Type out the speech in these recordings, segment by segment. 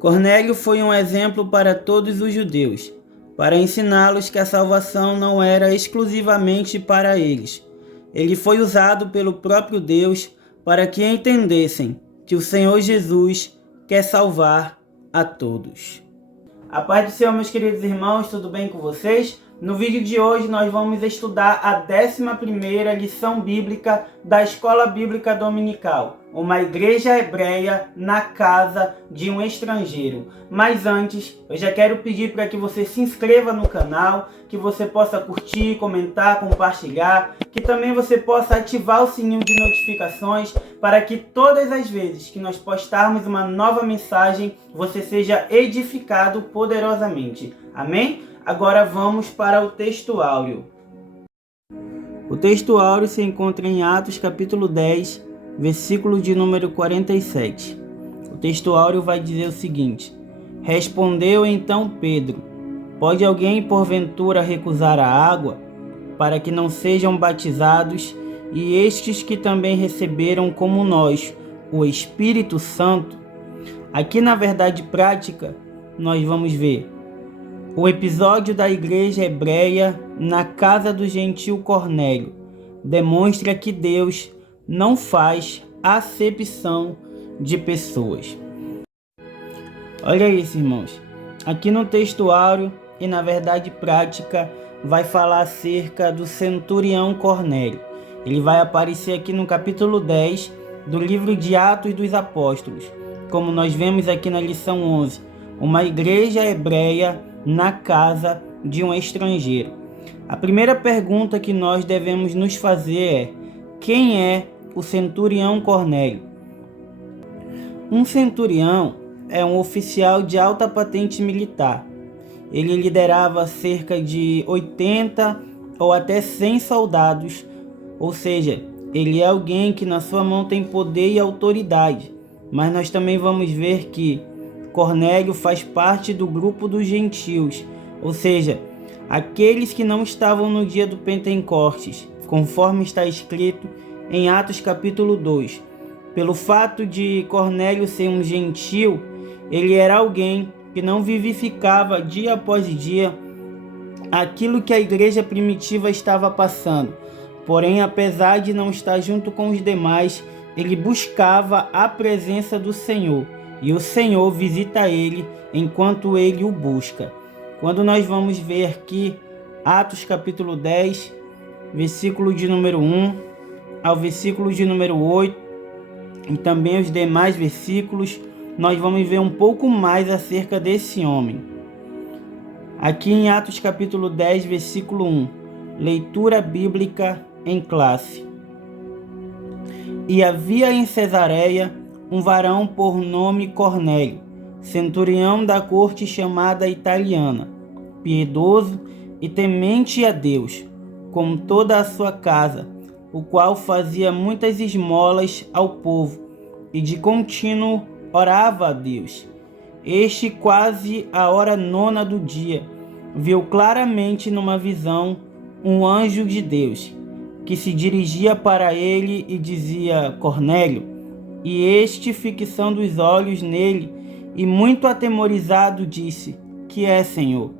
Cornélio foi um exemplo para todos os judeus, para ensiná-los que a salvação não era exclusivamente para eles. Ele foi usado pelo próprio Deus para que entendessem que o Senhor Jesus quer salvar a todos. A paz do Senhor, meus queridos irmãos, tudo bem com vocês? No vídeo de hoje nós vamos estudar a 11ª lição bíblica da Escola Bíblica Dominical, uma igreja hebreia na casa de um estrangeiro. Mas antes, eu já quero pedir para que você se inscreva no canal, que você possa curtir, comentar, compartilhar, que também você possa ativar o sininho de notificações para que todas as vezes que nós postarmos uma nova mensagem, você seja edificado poderosamente. Amém? Agora vamos para o texto áureo. O texto áureo se encontra em Atos capítulo 10, versículo de número 47. O texto áureo vai dizer o seguinte: Respondeu então Pedro: Pode alguém porventura recusar a água, para que não sejam batizados, e estes que também receberam como nós o Espírito Santo? Aqui na verdade prática, nós vamos ver o episódio da igreja hebreia na casa do gentil Cornélio. Demonstra que Deus não faz acepção de pessoas. Olha isso, irmãos. Aqui no texto áureo e na verdade prática vai falar acerca do centurião Cornélio. Ele vai aparecer aqui no capítulo 10 do livro de Atos dos Apóstolos. Como nós vemos aqui na lição 11, uma igreja hebreia na casa de um estrangeiro. A primeira pergunta que nós devemos nos fazer é: quem é o centurião Cornélio? Um centurião é um oficial de alta patente militar. Ele liderava cerca de 80 ou até 100 soldados, ou seja, ele é alguém que na sua mão tem poder e autoridade. Mas nós também vamos ver que Cornélio faz parte do grupo dos gentios, ou seja, aqueles que não estavam no dia do Pentecostes, conforme está escrito em Atos capítulo 2. Pelo fato de Cornélio ser um gentio, ele era alguém que não vivificava dia após dia aquilo que a igreja primitiva estava passando. Porém, apesar de não estar junto com os demais, ele buscava a presença do Senhor. E o Senhor visita ele enquanto ele o busca. Quando nós vamos ver aqui Atos capítulo 10, versículo de número 1 ao versículo de número 8, e também os demais versículos, nós vamos ver um pouco mais acerca desse homem. Aqui em Atos capítulo 10, versículo 1, leitura bíblica em classe. E havia em Cesareia um varão por nome Cornélio, centurião da corte chamada italiana, piedoso e temente a Deus, com toda a sua casa, o qual fazia muitas esmolas ao povo, e de contínuo orava a Deus. Este, quase à hora 9ª do dia, viu claramente numa visão um anjo de Deus, que se dirigia para ele e dizia: Cornélio. E este, fixando os olhos nele e muito atemorizado, disse: Que é, Senhor?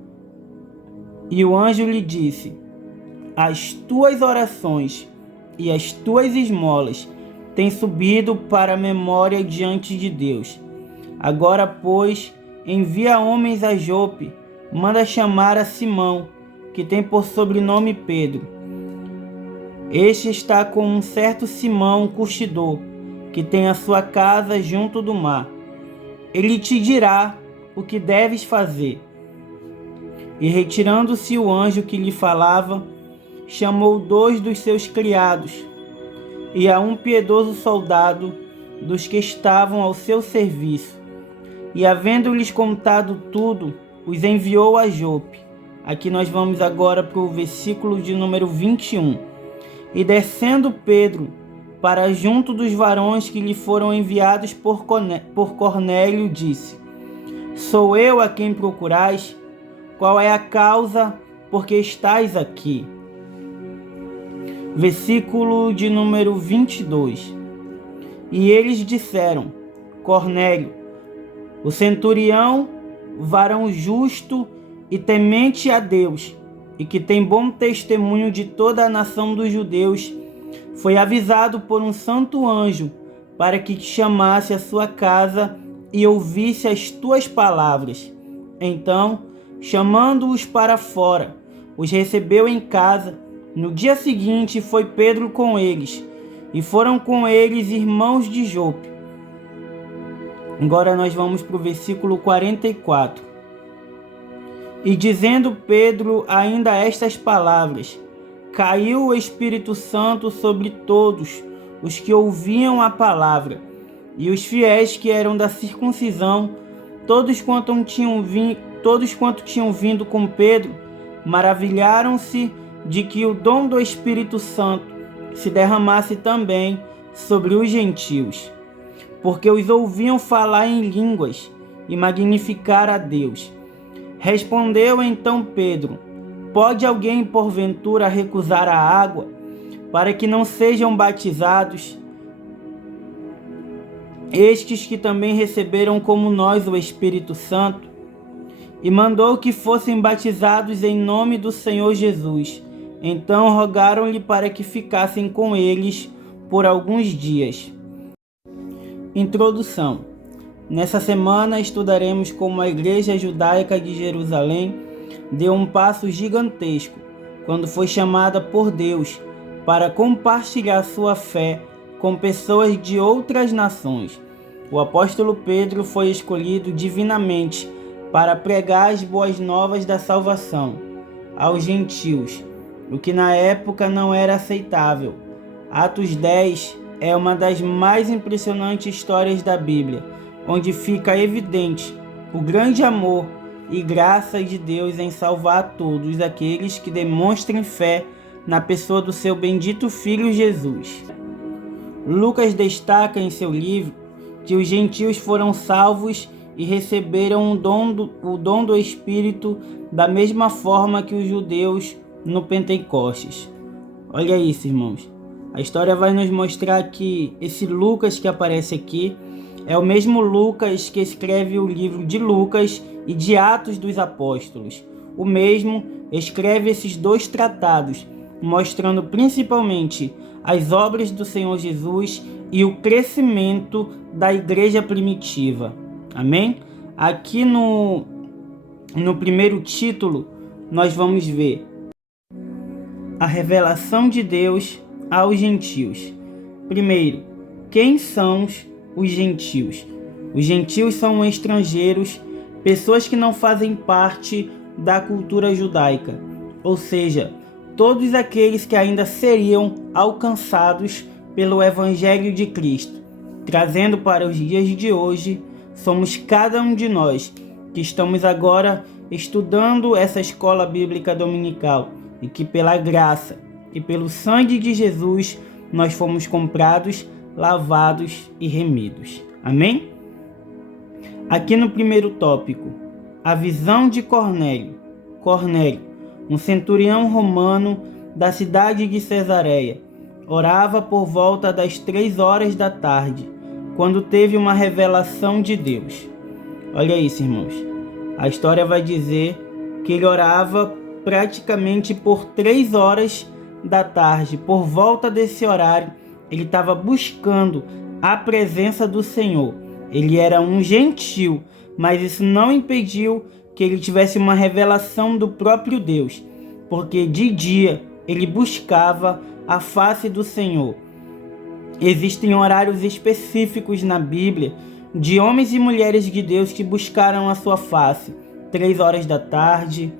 E o anjo lhe disse: As tuas orações e as tuas esmolas têm subido para a memória diante de Deus. Agora, pois, envia homens a Jope, manda chamar a Simão, que tem por sobrenome Pedro. Este está com um certo Simão curtidor, que tem a sua casa junto do mar. Ele te dirá o que deves fazer. E retirando-se o anjo que lhe falava, chamou 2 dos seus criados e a um piedoso soldado dos que estavam ao seu serviço. E havendo-lhes contado tudo, os enviou a Jope. Aqui nós vamos agora para o versículo de número 21. E descendo Pedro para junto dos varões que lhe foram enviados por Cornélio, disse: Sou eu a quem procurais? Qual é a causa por que estáis aqui? Versículo de número 22. E eles disseram: Cornélio, O centurião, varão justo e temente a Deus, e que tem bom testemunho de toda a nação dos judeus, foi avisado por um santo anjo para que te chamasse à sua casa e ouvisse as tuas palavras. Então, chamando-os para fora, os recebeu em casa. No dia seguinte foi Pedro com eles, e foram com eles irmãos de Jope. Agora nós vamos para o versículo 44. E dizendo Pedro ainda estas palavras, caiu o Espírito Santo sobre todos os que ouviam a palavra, e os fiéis que eram da circuncisão, todos quanto tinham vindo com Pedro, maravilharam-se de que o dom do Espírito Santo se derramasse também sobre os gentios, porque os ouviam falar em línguas e magnificar a Deus. Respondeu então Pedro: pode alguém porventura recusar a água para que não sejam batizados estes que também receberam como nós o Espírito Santo? E mandou que fossem batizados em nome do Senhor Jesus. Então rogaram-lhe para que ficassem com eles por alguns dias. Introdução. Nessa semana estudaremos como a Igreja Judaica de Jerusalém deu um passo gigantesco quando foi chamada por Deus para compartilhar sua fé com pessoas de outras nações. O apóstolo Pedro foi escolhido divinamente para pregar as boas novas da salvação aos gentios, o que na época não era aceitável. Atos 10 é uma das mais impressionantes histórias da Bíblia, onde fica evidente o grande amor e graça de Deus em salvar todos aqueles que demonstrem fé na pessoa do seu bendito Filho Jesus. Lucas destaca em seu livro que os gentios foram salvos e receberam o dom do Espírito da mesma forma que os judeus no Pentecostes. Olha isso, irmãos. A história vai nos mostrar que esse Lucas que aparece aqui é o mesmo Lucas que escreve o livro de Lucas e de Atos dos Apóstolos. O mesmo escreve esses dois tratados, mostrando principalmente as obras do Senhor Jesus e o crescimento da igreja primitiva. Amém? Aqui no primeiro título, nós vamos ver a revelação de Deus aos gentios. Primeiro, quem são os gentios? Os gentios são estrangeiros, pessoas que não fazem parte da cultura judaica, ou seja, todos aqueles que ainda seriam alcançados pelo Evangelho de Cristo. Trazendo para os dias de hoje, somos cada um de nós que estamos agora estudando essa escola bíblica dominical e que pela graça e pelo sangue de Jesus nós fomos comprados, lavados e remidos. Amém? Aqui no primeiro tópico, a visão de Cornélio. Cornélio, um centurião romano da cidade de Cesareia, orava por volta das 3 horas da tarde, quando teve uma revelação de Deus. Olha isso, irmãos. A história vai dizer que ele orava praticamente por 3 horas da tarde. Por volta desse horário, ele estava buscando a presença do Senhor. Ele era um gentil, mas isso não impediu que ele tivesse uma revelação do próprio Deus, porque de dia ele buscava a face do Senhor. Existem horários específicos na Bíblia de homens e mulheres de Deus que buscaram a sua face. 3 horas da tarde,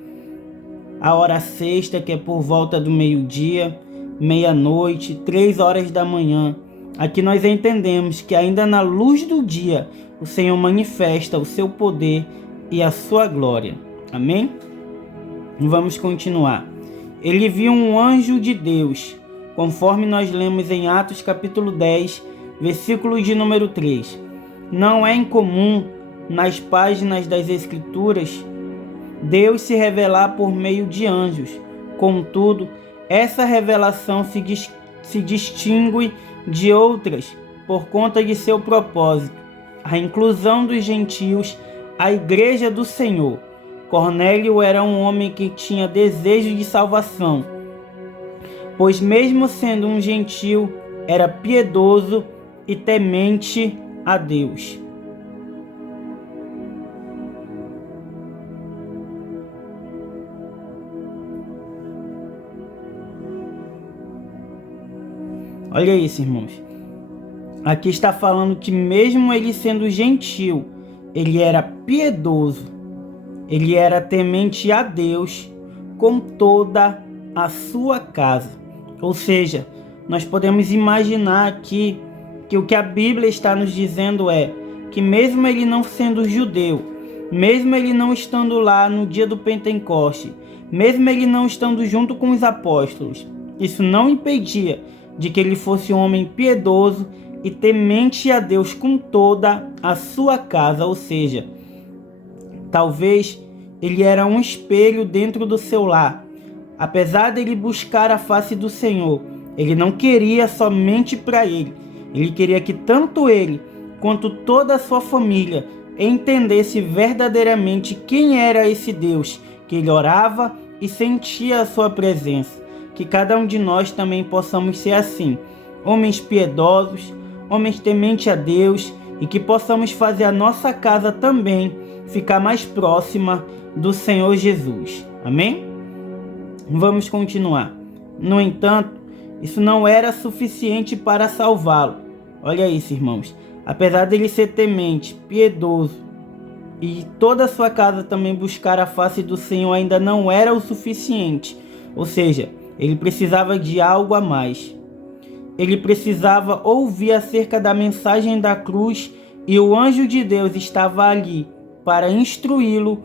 a hora sexta, que é por volta do meio-dia, meia-noite, 3 horas da manhã. Aqui nós entendemos que ainda na luz do dia, o Senhor manifesta o seu poder e a sua glória. Amém? Vamos continuar. Ele viu um anjo de Deus, conforme nós lemos em Atos capítulo 10, versículo de número 3. Não é incomum nas páginas das Escrituras Deus se revelar por meio de anjos. Contudo, essa revelação se distingue de outras por conta de seu propósito. a inclusão dos gentios à igreja do Senhor. Cornélio era um homem que tinha desejo de salvação, pois mesmo sendo um gentio, era piedoso e temente a Deus. Olha isso, irmãos. Aqui está falando que mesmo ele sendo gentil, ele era piedoso, ele era temente a Deus com toda a sua casa. Ou seja, nós podemos imaginar aqui que o que a Bíblia está nos dizendo é que mesmo ele não sendo judeu, mesmo ele não estando lá no dia do Pentecoste, mesmo ele não estando junto com os apóstolos, isso não impedia de que ele fosse um homem piedoso e temente a Deus com toda a sua casa. Ou seja, talvez ele era um espelho dentro do seu lar. Apesar dele buscar a face do Senhor, ele não queria somente para ele. Ele queria que tanto ele quanto toda a sua família entendesse verdadeiramente quem era esse Deus, que ele orava e sentia a sua presença. Que cada um de nós também possamos ser assim, homens piedosos, homens tementes a Deus, e que possamos fazer a nossa casa também ficar mais próxima do Senhor Jesus. Amém? Vamos continuar. No entanto, isso não era suficiente para salvá-lo. Olha isso, irmãos. Apesar dele ser temente, piedoso, e toda a sua casa também buscar a face do Senhor, ainda não era o suficiente. Ou seja, ele precisava de algo a mais. Ele precisava ouvir acerca da mensagem da cruz, e o anjo de Deus estava ali para instruí-lo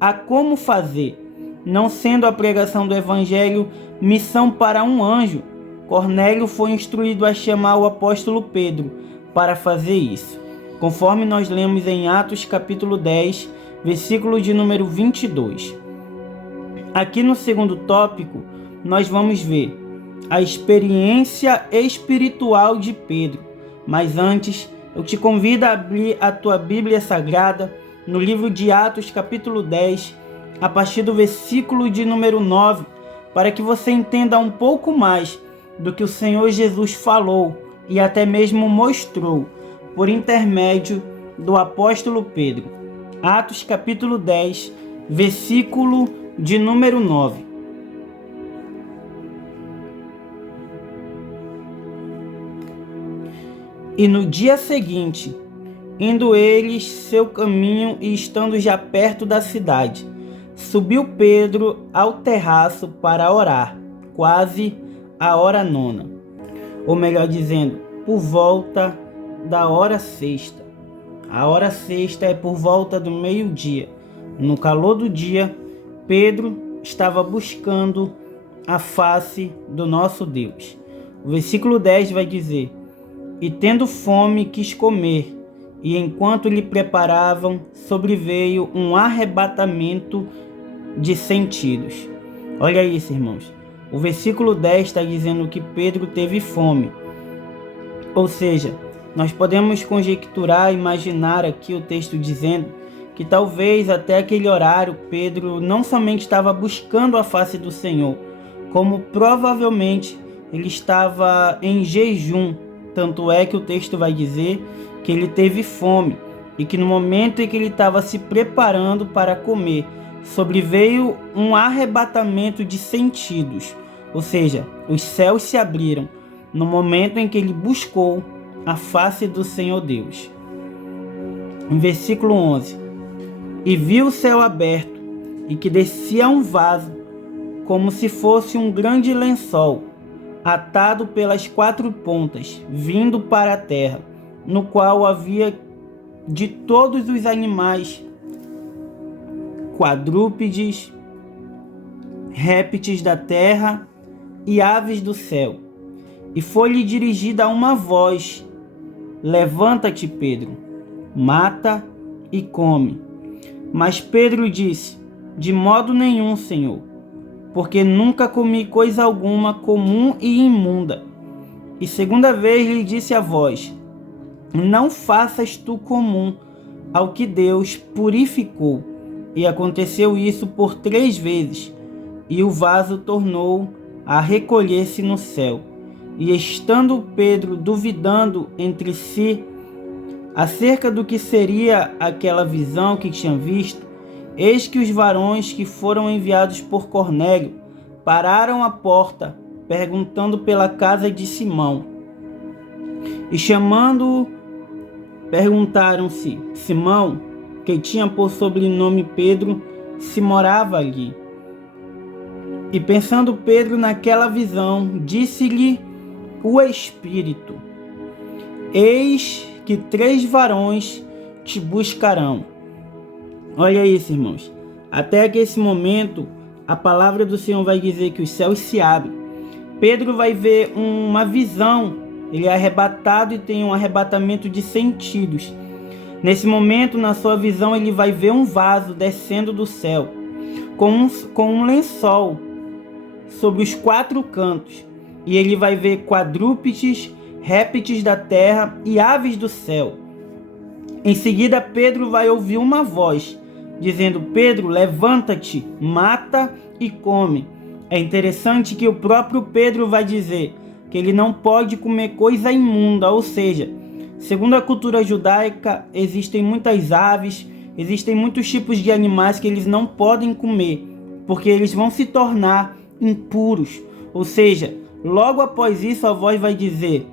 a como fazer. Não sendo a pregação do evangelho missão para um anjo, Cornélio foi instruído a chamar o apóstolo Pedro para fazer isso, conforme nós lemos em Atos capítulo 10, versículo de número 22. Aqui no segundo tópico, nós vamos ver a experiência espiritual de Pedro. Mas antes, eu te convido a abrir a tua Bíblia Sagrada no livro de Atos capítulo 10, a partir do versículo de número 9, para que você entenda um pouco mais do que o Senhor Jesus falou e até mesmo mostrou por intermédio do apóstolo Pedro. Atos capítulo 10, versículo de número 9. E no dia seguinte, indo eles seu caminho e estando já perto da cidade, subiu Pedro ao terraço para orar, quase a hora nona, ou melhor dizendo, por volta da hora sexta. A hora sexta é por volta do meio-dia. No calor do dia, Pedro estava buscando a face do nosso Deus. O versículo 10 vai dizer: e tendo fome quis comer, e enquanto lhe preparavam, sobreveio um arrebatamento de sentidos. Olha isso, irmãos. O versículo 10 está dizendo que Pedro teve fome. Ou seja, nós podemos conjecturar, imaginar aqui o texto dizendo que talvez até aquele horário Pedro não somente estava buscando a face do Senhor, como provavelmente ele estava em jejum. Tanto é que o texto vai dizer que ele teve fome e que no momento em que ele estava se preparando para comer, sobreveio um arrebatamento de sentidos. Ou seja, os céus se abriram no momento em que ele buscou a face do Senhor Deus. Em versículo 11: e viu o céu aberto e que descia um vaso, como se fosse um grande lençol, atado pelas quatro pontas, vindo para a terra, no qual havia de todos os animais, quadrúpedes, répteis da terra e aves do céu. E foi-lhe dirigida uma voz: levanta-te, Pedro, mata e come. Mas Pedro disse: de modo nenhum, Senhor, porque nunca comi coisa alguma comum e imunda. E segunda vez lhe disse a voz: não faças tu comum ao que Deus purificou. E aconteceu isso por 3 vezes, e o vaso tornou a recolher-se no céu. E estando Pedro duvidando entre si acerca do que seria aquela visão que tinha visto, eis que os varões que foram enviados por Cornélio pararam à porta, perguntando pela casa de Simão. E chamando-o, perguntaram-se Simão, que tinha por sobrenome Pedro, se morava ali. E pensando Pedro naquela visão, disse-lhe o Espírito: eis que 3 varões te buscarão. Olha isso, irmãos. Até que esse momento, a palavra do Senhor vai dizer que os céus se abrem. Pedro vai ver uma visão. Ele é arrebatado e tem um arrebatamento de sentidos. Nesse momento, na sua visão, ele vai ver um vaso descendo do céu, com um lençol sobre os 4 cantos. E ele vai ver quadrúpedes, répteis da terra e aves do céu. Em seguida, Pedro vai ouvir uma voz, dizendo: Pedro, levanta-te, mata e come. É interessante que o próprio Pedro vai dizer que ele não pode comer coisa imunda, ou seja, segundo a cultura judaica, existem muitas aves, existem muitos tipos de animais que eles não podem comer, porque eles vão se tornar impuros. Ou seja, logo após isso a voz vai dizer: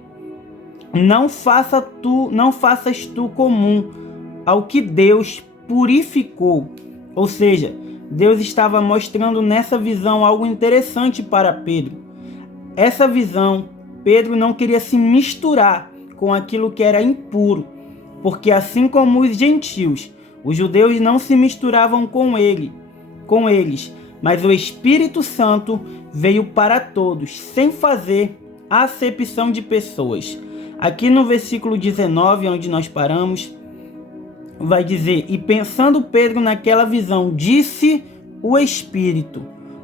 não faças tu comum ao que Deus purificou. Ou seja, Deus estava mostrando nessa visão algo interessante para Pedro. Essa visão, Pedro não queria se misturar com aquilo que era impuro, porque assim como os gentios, os judeus não se misturavam com eles, mas o Espírito Santo veio para todos, sem fazer acepção de pessoas. Aqui no versículo 19, onde nós paramos, vai dizer: e pensando Pedro naquela visão, disse o Espírito.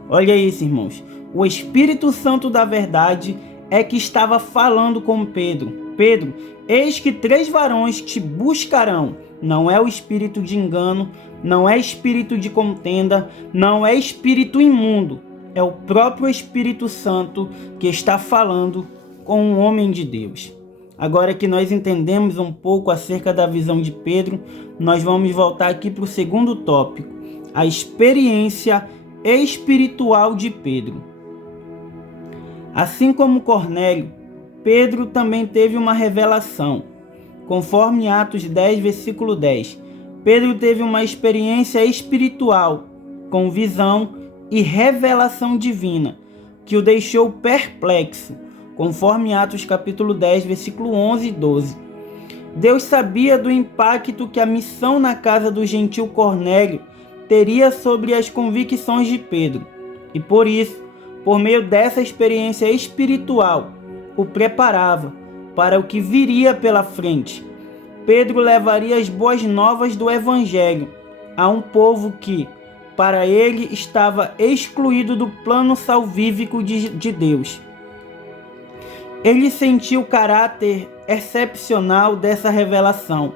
Olha isso, irmãos. O Espírito Santo da verdade é que estava falando com Pedro. Pedro, eis que 3 varões te buscarão. Não é o espírito de engano, não é espírito de contenda, não é espírito imundo. É o próprio Espírito Santo que está falando com um homem de Deus. Agora que nós entendemos um pouco acerca da visão de Pedro, nós vamos voltar aqui para o segundo tópico, a experiência espiritual de Pedro. Assim como Cornélio, Pedro também teve uma revelação. Conforme Atos 10, versículo 10, Pedro teve uma experiência espiritual, com visão e revelação divina, que o deixou perplexo, conforme Atos capítulo 10, versículo 11 e 12. Deus sabia do impacto que a missão na casa do gentil Cornélio teria sobre as convicções de Pedro, e por isso, por meio dessa experiência espiritual, o preparava para o que viria pela frente. Pedro levaria as boas novas do Evangelho a um povo que, para ele, estava excluído do plano salvífico de Deus. Ele sentiu o caráter excepcional dessa revelação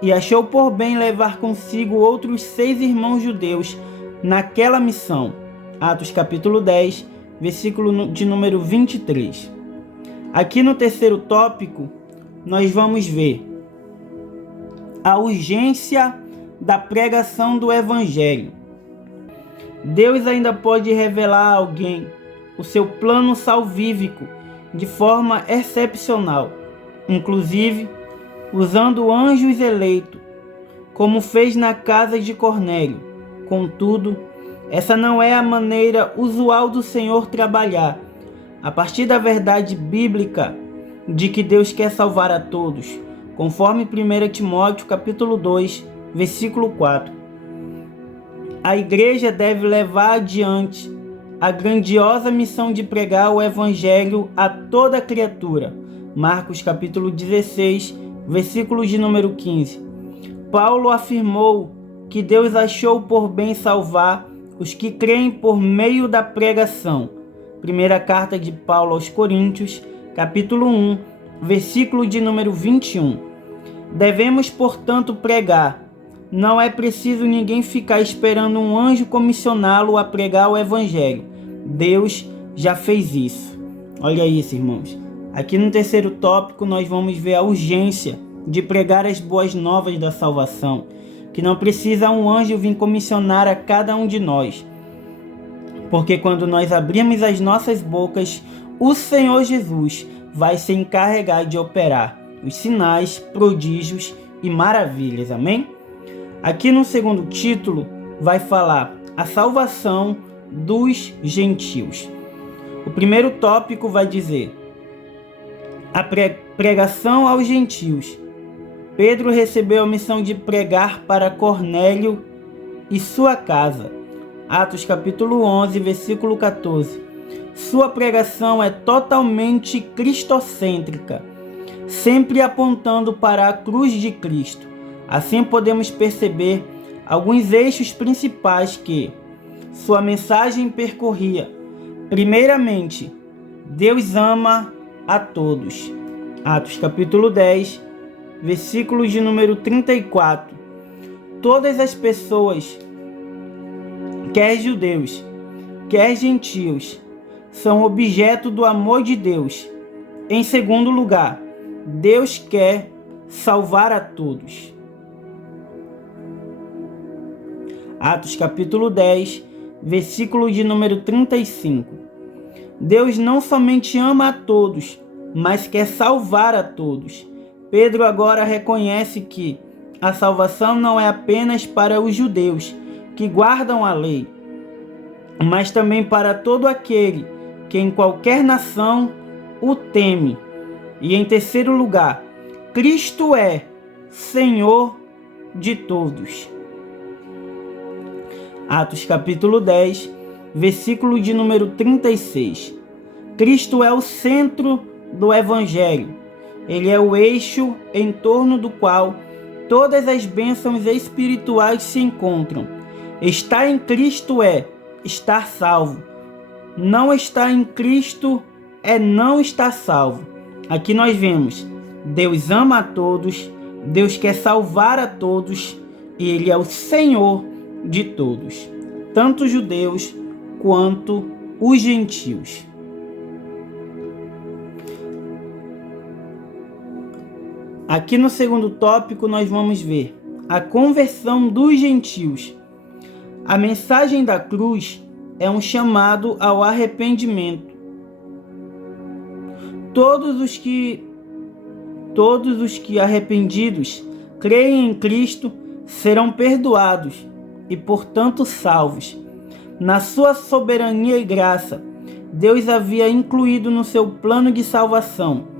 e achou por bem levar consigo outros 6 irmãos judeus naquela missão. Atos capítulo 10, versículo de número 23. Aqui no terceiro tópico, nós vamos ver a urgência da pregação do Evangelho. Deus ainda pode revelar a alguém o seu plano salvífico de forma excepcional, inclusive usando anjos eleitos, como fez na casa de Cornélio. Contudo, essa não é a maneira usual do Senhor trabalhar, a partir da verdade bíblica de que Deus quer salvar a todos, conforme 1 Timóteo capítulo 2, versículo 4. A igreja deve levar adiante a grandiosa missão de pregar o Evangelho a toda criatura. Marcos capítulo 16, versículo de número 15. Paulo afirmou que Deus achou por bem salvar os que creem por meio da pregação. Primeira carta de Paulo aos Coríntios, capítulo 1, versículo de número 21. Devemos, portanto, pregar. Não é preciso ninguém ficar esperando um anjo comissioná-lo a pregar o Evangelho. Deus já fez isso. Olha isso, irmãos. Aqui no terceiro tópico nós vamos ver a urgência de pregar as boas novas da salvação, que não precisa um anjo vir comissionar a cada um de nós. Porque quando nós abrimos as nossas bocas, o Senhor Jesus vai se encarregar de operar os sinais, prodígios e maravilhas. Amém? Aqui no segundo título vai falar a salvação dos gentios. O primeiro tópico vai dizer a pregação aos gentios. Pedro recebeu a missão de pregar para Cornélio e sua casa. Atos capítulo 11, versículo 14. Sua pregação é totalmente cristocêntrica, sempre apontando para a cruz de Cristo. Assim podemos perceber alguns eixos principais que sua mensagem percorria. Primeiramente, Deus ama a todos. Atos capítulo 10, versículo de número 34. Todas as pessoas, quer judeus, quer gentios, são objeto do amor de Deus. Em segundo lugar, Deus quer salvar a todos. Atos capítulo 10, versículo de número 35. Deus não somente ama a todos, mas quer salvar a todos. Pedro agora reconhece que a salvação não é apenas para os judeus que guardam a lei, mas também para todo aquele que em qualquer nação o teme. E em terceiro lugar, Cristo é Senhor de todos. Atos capítulo 10, versículo de número 36. Cristo é o centro do Evangelho. Ele é o eixo em torno do qual todas as bênçãos espirituais se encontram. Estar em Cristo é estar salvo. Não estar em Cristo é não estar salvo. Aqui nós vemos, Deus ama a todos, Deus quer salvar a todos e Ele é o Senhor de todos, tanto os judeus quanto os gentios. Aqui no segundo tópico nós vamos ver a conversão dos gentios. A mensagem da cruz é um chamado ao arrependimento. Todos os que arrependidos creem em Cristo serão perdoados e, portanto, salvos. Na sua soberania e graça, Deus havia incluído no seu plano de salvação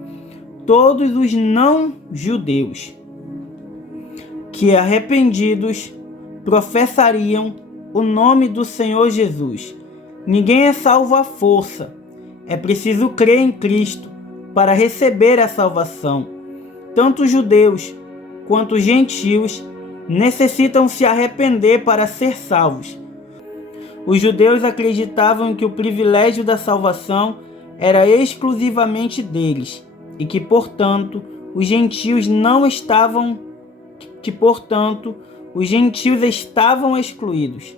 todos os não-judeus que, arrependidos, professariam o nome do Senhor Jesus. Ninguém é salvo à força. É preciso crer em Cristo para receber a salvação. Tanto os judeus quanto os gentios necessitam se arrepender para ser salvos. Os judeus acreditavam que o privilégio da salvação era exclusivamente deles e que, portanto, os gentios estavam excluídos.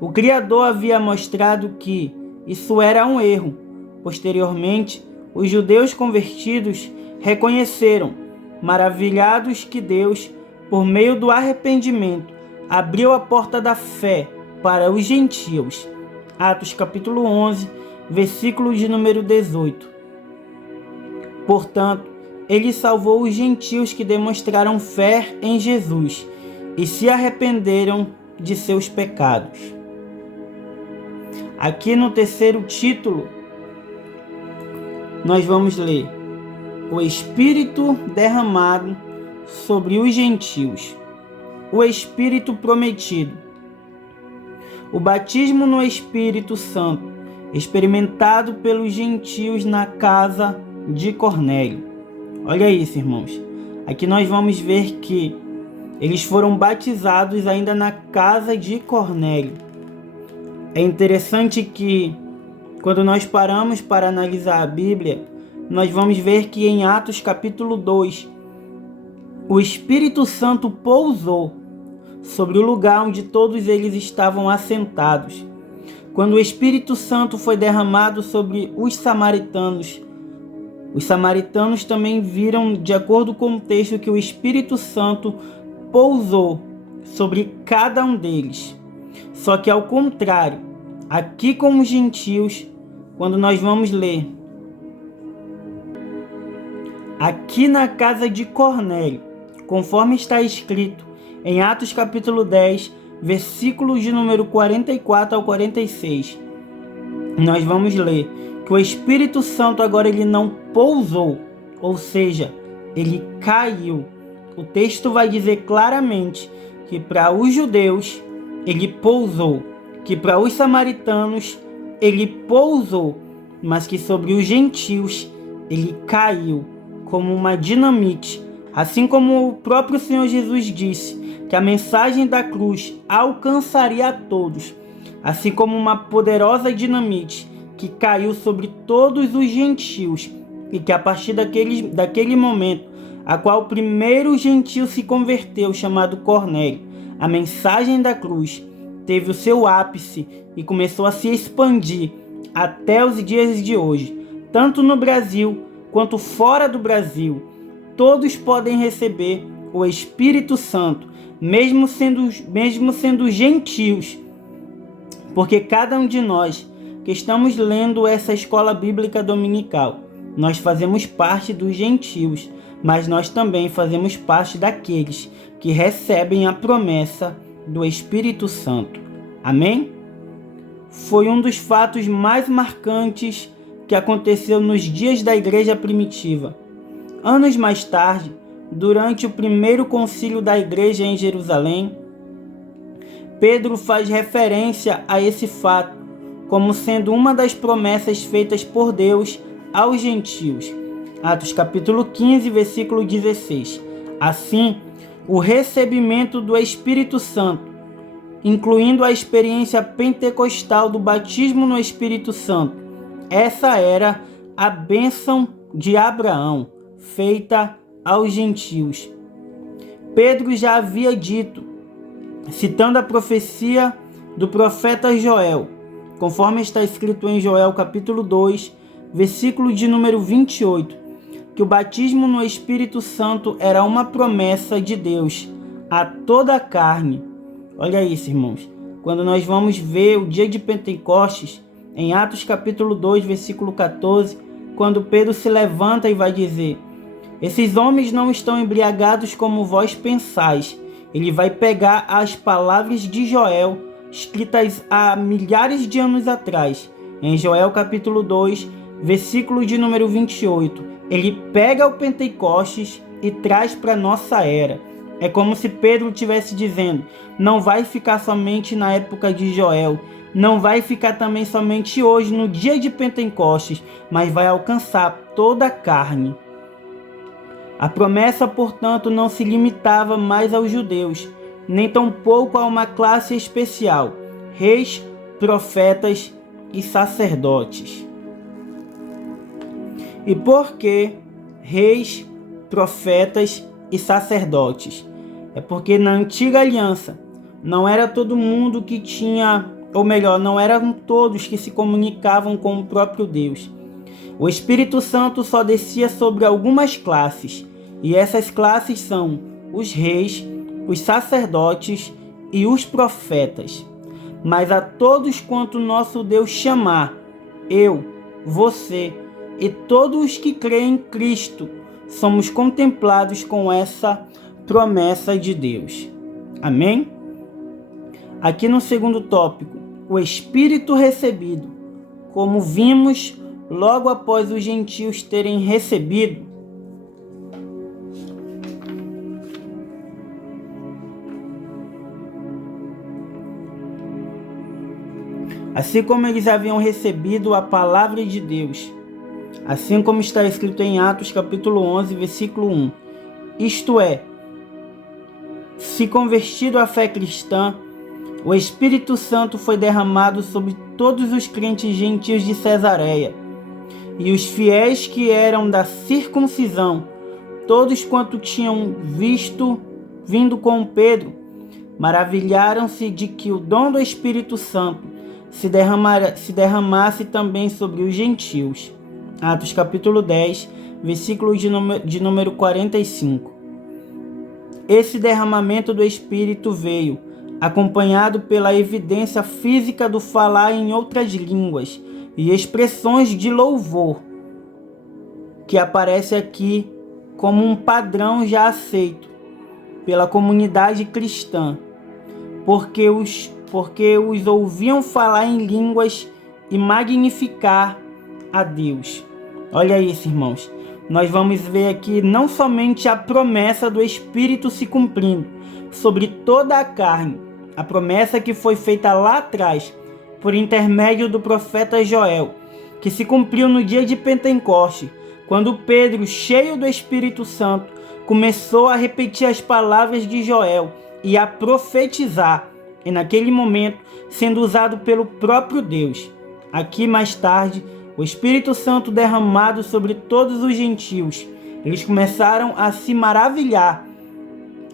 O Criador havia mostrado que isso era um erro. Posteriormente, os judeus convertidos reconheceram, maravilhados, que Deus, por meio do arrependimento, abriu a porta da fé para os gentios. Atos capítulo 11, versículo de número 18. Portanto, ele salvou os gentios que demonstraram fé em Jesus e se arrependeram de seus pecados. Aqui no terceiro título, nós vamos ler o Espírito derramado sobre os gentios, o Espírito prometido, o batismo no Espírito Santo, experimentado pelos gentios na casa de Cornélio. Olha isso, irmãos. Aqui nós vamos ver que eles foram batizados ainda na casa de Cornélio. É interessante que, quando nós paramos para analisar a Bíblia, nós vamos ver que em Atos capítulo 2, o Espírito Santo pousou sobre o lugar onde todos eles estavam assentados. Quando o Espírito Santo foi derramado sobre os samaritanos também viram, de acordo com o texto, que o Espírito Santo pousou sobre cada um deles. Só que ao contrário, aqui com os gentios, quando nós vamos ler, aqui na casa de Cornélio, conforme está escrito em Atos capítulo 10, versículos de número 44 ao 46, nós vamos ler que o Espírito Santo agora ele não pousou, ou seja, ele caiu. O texto vai dizer claramente que para os judeus ele pousou, que para os samaritanos ele pousou, mas que sobre os gentios ele caiu como uma dinamite. Assim como o próprio Senhor Jesus disse que a mensagem da cruz alcançaria a todos, assim como uma poderosa dinamite que caiu sobre todos os gentios, e que a partir daquele momento, a qual o primeiro gentio se converteu, chamado Cornélio, a mensagem da cruz teve o seu ápice e começou a se expandir até os dias de hoje. Tanto no Brasil quanto fora do Brasil, todos podem receber o Espírito Santo, mesmo sendo gentios, porque cada um de nós que estamos lendo essa escola bíblica dominical, nós fazemos parte dos gentios, mas nós também fazemos parte daqueles que recebem a promessa do Espírito Santo. Amém? Foi um dos fatos mais marcantes que aconteceu nos dias da igreja primitiva. Anos mais tarde, durante o primeiro concílio da igreja em Jerusalém, Pedro faz referência a esse fato como sendo uma das promessas feitas por Deus aos gentios. Atos capítulo 15, versículo 16. Assim, o recebimento do Espírito Santo, incluindo a experiência pentecostal do batismo no Espírito Santo, essa era a bênção de Abraão, feita aos gentios. Pedro já havia dito, citando a profecia do profeta Joel, conforme está escrito em Joel capítulo 2, versículo de número 28, que o batismo no Espírito Santo era uma promessa de Deus a toda a carne. Olha isso, irmãos. Quando nós vamos ver o dia de Pentecostes, em Atos capítulo 2, versículo 14, quando Pedro se levanta e vai dizer: esses homens não estão embriagados como vós pensais. Ele vai pegar as palavras de Joel, escritas há milhares de anos atrás, em Joel capítulo 2, versículo de número 28. Ele pega o Pentecostes e traz para a nossa era. É como se Pedro estivesse dizendo, não vai ficar somente na época de Joel, não vai ficar também somente hoje, no dia de Pentecostes, mas vai alcançar toda a carne. A promessa, portanto, não se limitava mais aos judeus, nem tampouco a uma classe especial, reis, profetas e sacerdotes. E por que reis, profetas e sacerdotes? É porque na antiga aliança não era todo mundo que tinha, ou melhor, não eram todos que se comunicavam com o próprio Deus. O Espírito Santo só descia sobre algumas classes, e essas classes são os reis, os sacerdotes e os profetas. Mas a todos quanto nosso Deus chamar, eu, você e todos os que creem em Cristo, somos contemplados com essa promessa de Deus. Amém? Aqui no segundo tópico, o Espírito recebido, como vimos logo após os gentios terem recebido, assim como eles haviam recebido a palavra de Deus, assim como está escrito em Atos capítulo 11, versículo 1. Isto é, se convertido à fé cristã, o Espírito Santo foi derramado sobre todos os crentes gentios de Cesareia, e os fiéis que eram da circuncisão todos quanto tinham vindo com Pedro, maravilharam-se de que o dom do Espírito Santo se derramasse também sobre os gentios. Atos capítulo 10, versículo de número 45. Esse derramamento do Espírito veio acompanhado pela evidência física do falar em outras línguas e expressões de louvor, que aparece aqui como um padrão já aceito pela comunidade cristã, porque os ouviam falar em línguas e magnificar a Deus. Olha isso, irmãos. Nós vamos ver aqui não somente a promessa do Espírito se cumprindo sobre toda a carne, a promessa que foi feita lá atrás, por intermédio do profeta Joel, que se cumpriu no dia de Pentecoste, quando Pedro, cheio do Espírito Santo, começou a repetir as palavras de Joel e a profetizar, e naquele momento sendo usado pelo próprio Deus. Aqui mais tarde, o Espírito Santo derramado sobre todos os gentios, eles começaram a se maravilhar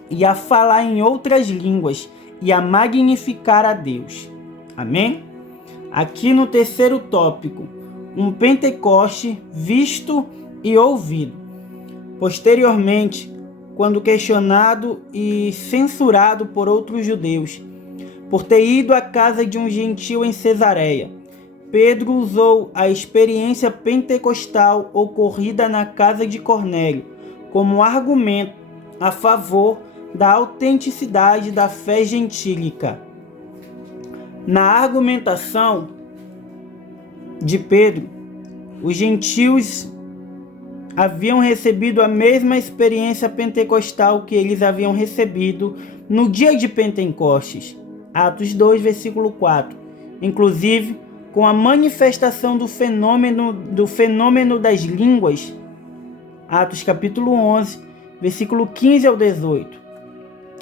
e a falar em outras línguas e a magnificar a Deus. Amém? Aqui no terceiro tópico, um Pentecoste visto e ouvido. Posteriormente, quando questionado e censurado por outros judeus, por ter ido à casa de um gentio em Cesareia, Pedro usou a experiência pentecostal ocorrida na casa de Cornélio como argumento a favor da autenticidade da fé gentílica. Na argumentação de Pedro, os gentios haviam recebido a mesma experiência pentecostal que eles haviam recebido no dia de Pentecostes. Atos 2, versículo 4. Inclusive, com a manifestação do fenômeno das línguas. Atos capítulo 11, versículo 15 ao 18.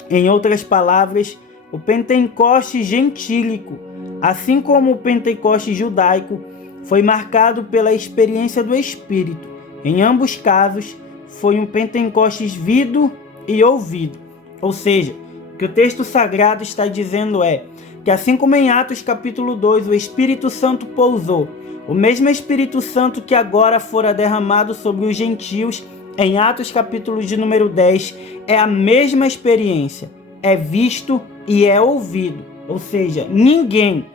Em outras palavras, o Pentecoste gentílico, assim como o Pentecoste judaico, foi marcado pela experiência do Espírito. Em ambos casos, foi um Pentecostes visto e ouvido. Ou seja, o que o texto sagrado está dizendo é que assim como em Atos capítulo 2 o Espírito Santo pousou, o mesmo Espírito Santo que agora fora derramado sobre os gentios, em Atos capítulo de número 10, é a mesma experiência, é visto e é ouvido. Ou seja, ninguém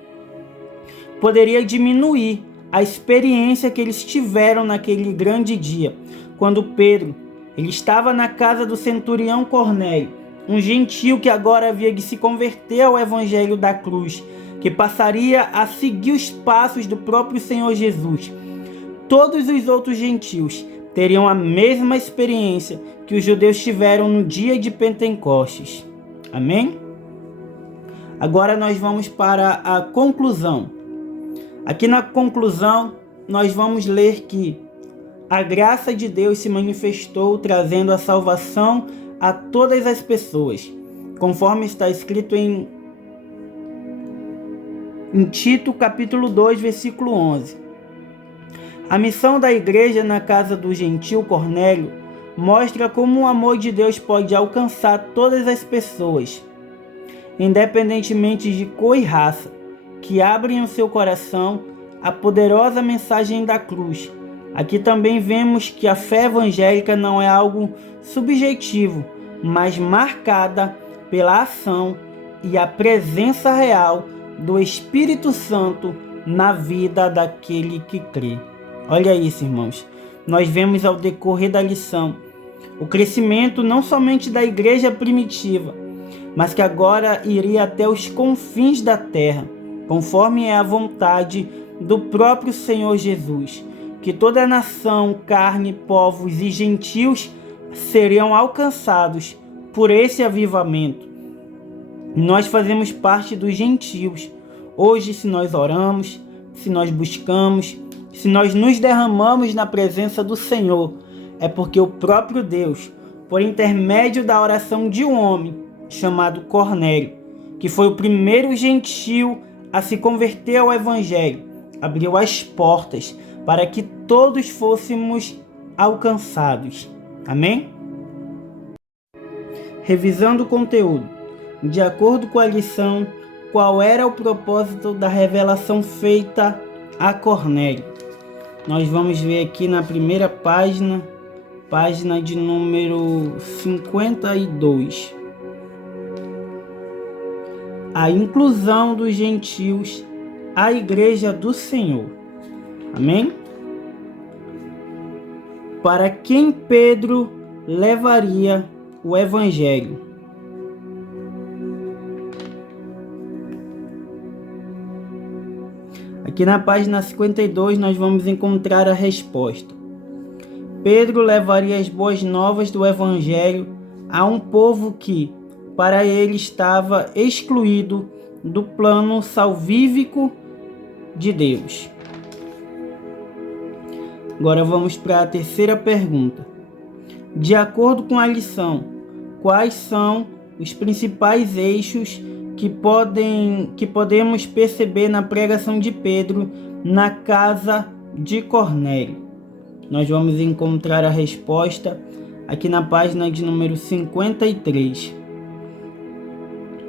poderia diminuir a experiência que eles tiveram naquele grande dia, quando Pedro ele estava na casa do centurião Cornélio, um gentio que agora havia de se converter ao evangelho da cruz, que passaria a seguir os passos do próprio Senhor Jesus. Todos os outros gentios teriam a mesma experiência que os judeus tiveram no dia de Pentecostes. Amém? Agora nós vamos para a conclusão. Aqui na conclusão, nós vamos ler que a graça de Deus se manifestou trazendo a salvação a todas as pessoas, conforme está escrito em Tito capítulo 2, versículo 11. A missão da igreja na casa do gentil Cornélio mostra como o amor de Deus pode alcançar todas as pessoas, independentemente de cor e raça, que abrem o seu coração à poderosa mensagem da cruz. Aqui também vemos que a fé evangélica não é algo subjetivo, mas marcada pela ação e a presença real do Espírito Santo na vida daquele que crê. Olha isso, irmãos. Nós vemos ao decorrer da lição o crescimento não somente da igreja primitiva, mas que agora iria até os confins da terra, conforme é a vontade do próprio Senhor Jesus, que toda a nação, carne, povos e gentios seriam alcançados por esse avivamento. Nós fazemos parte dos gentios. Hoje, se nós oramos, se nós buscamos, se nós nos derramamos na presença do Senhor, é porque o próprio Deus, por intermédio da oração de um homem chamado Cornélio, que foi o primeiro gentio a se converter ao Evangelho, abriu as portas para que todos fôssemos alcançados. Amém? revisando o conteúdo, de acordo com a lição, qual era o propósito da revelação feita a Cornélio. Nós vamos ver aqui na primeira página de número 52. A inclusão dos gentios à Igreja do Senhor. Amém? Para quem Pedro levaria o Evangelho. Aqui na página 52 nós vamos encontrar a resposta. Pedro levaria as boas novas do Evangelho a um povo que, para ele, estava excluído do plano salvífico de Deus. Agora vamos para a terceira pergunta. De acordo com a lição, quais são os principais eixos que podemos perceber na pregação de Pedro na casa de Cornélio? Nós vamos encontrar a resposta aqui na página de número 53.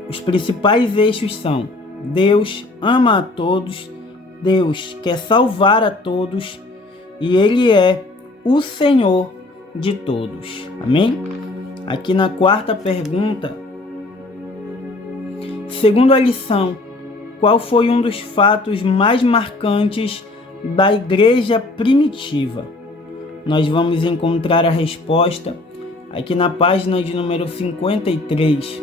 Os principais eixos são: Deus ama a todos, Deus quer salvar a todos e Ele é o Senhor de todos. Amém? Aqui na quarta pergunta, segundo a lição, qual foi um dos fatos mais marcantes da igreja primitiva? Nós vamos encontrar a resposta aqui na página de número 53.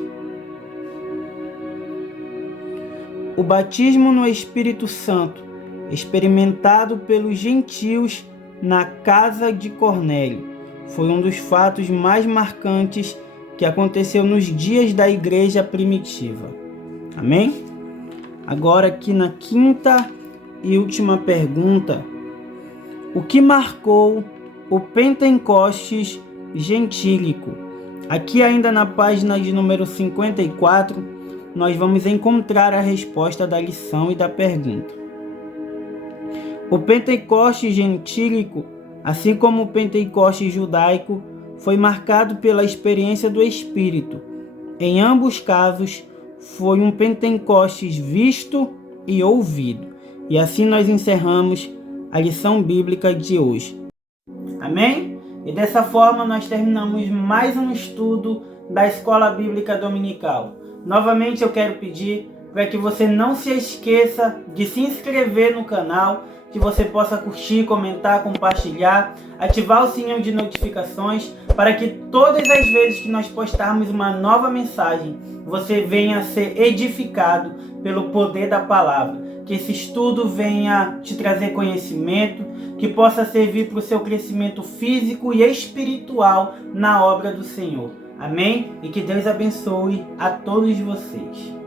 O batismo no Espírito Santo, experimentado pelos gentios na casa de Cornélio, foi um dos fatos mais marcantes que aconteceu nos dias da igreja primitiva. Amém? Agora aqui na quinta e última pergunta, o que marcou o Pentecostes gentílico? Aqui ainda na página de número 54, nós vamos encontrar a resposta da lição e da pergunta. O Pentecostes gentílico, assim como o Pentecostes judaico, foi marcado pela experiência do Espírito. Em ambos casos, foi um Pentecostes visto e ouvido. E assim nós encerramos a lição bíblica de hoje. Amém? E dessa forma nós terminamos mais um estudo da Escola Bíblica Dominical. Novamente eu quero pedir para que você não se esqueça de se inscrever no canal, que você possa curtir, comentar, compartilhar, ativar o sininho de notificações, para que todas as vezes que nós postarmos uma nova mensagem, você venha a ser edificado pelo poder da palavra. Que esse estudo venha te trazer conhecimento, que possa servir para o seu crescimento físico e espiritual na obra do Senhor. Amém? E que Deus abençoe a todos vocês.